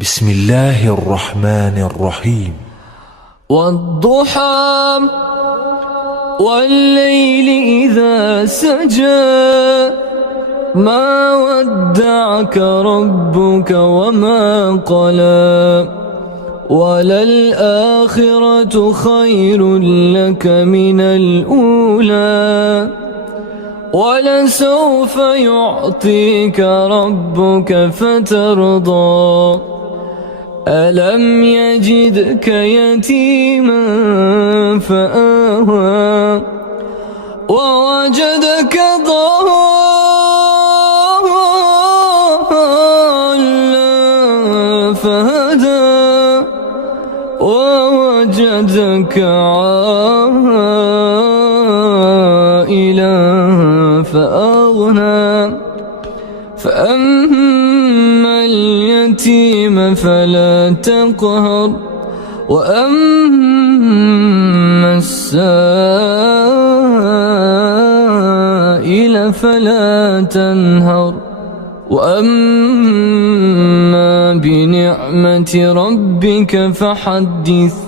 بسم الله الرحمن الرحيم. والضحى والليل إذا سجى ما ودعك ربك وما قلى وللآخرة خير لك من الأولى ولسوف يعطيك ربك فترضى ألم يجدك يتيما فآوى ووجدك ضالا فهدى ووجدك عائلا فأغنى فأما اليتيم فلا تقهر وأما السائل فلا تنهر وأما بنعمة ربك فحدث.